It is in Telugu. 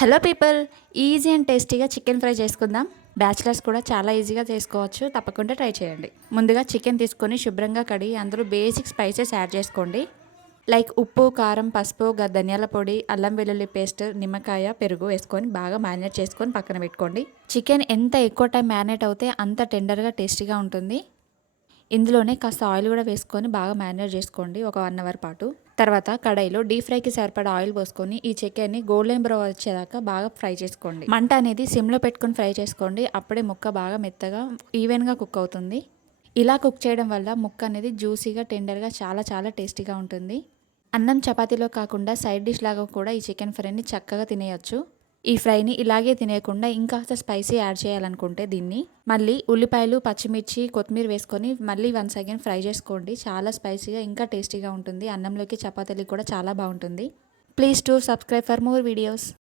హలో పీపుల్, ఈజీ అండ్ టేస్టీగా చికెన్ ఫ్రై చేసుకుందాం. బ్యాచిలర్స్ కూడా చాలా ఈజీగా చేసుకోవచ్చు. తప్పకుండా ట్రై చేయండి. ముందుగా చికెన్ తీసుకొని శుభ్రంగా కడిగి అందులో బేసిక్ స్పైసెస్ యాడ్ చేసుకోండి. లైక్ ఉప్పు, కారం, పసుపు, ధనియాల పొడి, అల్లం వెల్లుల్లి పేస్ట్, నిమ్మకాయ, పెరుగు వేసుకొని బాగా మ్యారినేట్ చేసుకొని పక్కన పెట్టుకోండి. చికెన్ ఎంత ఎక్కువ టైం మ్యారినేట్ అవుతే అంత టెండర్గా టేస్టీగా ఉంటుంది. ఇందులోనే కాస్త ఆయిల్ కూడా వేసుకొని బాగా మ్యారినేట్ చేసుకోండి ఒక 1 అవర్ పాటు. తర్వాత కడాయిలో డీప్ ఫ్రైకి సరిపడా ఆయిల్ పోసుకొని ఈ చికెన్ని గోల్డెన్ బ్రౌన్ వచ్చేదాకా బాగా ఫ్రై చేసుకోండి. మంట అనేది సిమ్లో పెట్టుకొని ఫ్రై చేసుకోండి. అప్పుడే ముక్క బాగా మెత్తగా ఈవెన్గా కుక్ అవుతుంది. ఇలా కుక్ చేయడం వల్ల ముక్క అనేది జ్యూసీగా టెండర్గా చాలా చాలా టేస్టీగా ఉంటుంది. అన్నం చపాతీలో కాకుండా సైడ్ డిష్ లాగా కూడా ఈ చికెన్ ఫ్రైని చక్కగా తినేయచ్చు. ఈ ఫ్రైని ఇలాగే తినేయకుండా ఇంకాస్త స్పైసీ యాడ్ చేయాలనుకుంటే దీన్ని మళ్ళీ ఉల్లిపాయలు, పచ్చిమిర్చి, కొత్తిమీర వేసుకొని మళ్ళీ వన్స్ అగైన్ ఫ్రై చేసుకోండి. చాలా స్పైసీగా ఇంకా టేస్టీగా ఉంటుంది. అన్నంలోకి, చపాతీలకి కూడా చాలా బాగుంటుంది. Please to subscribe for more videos.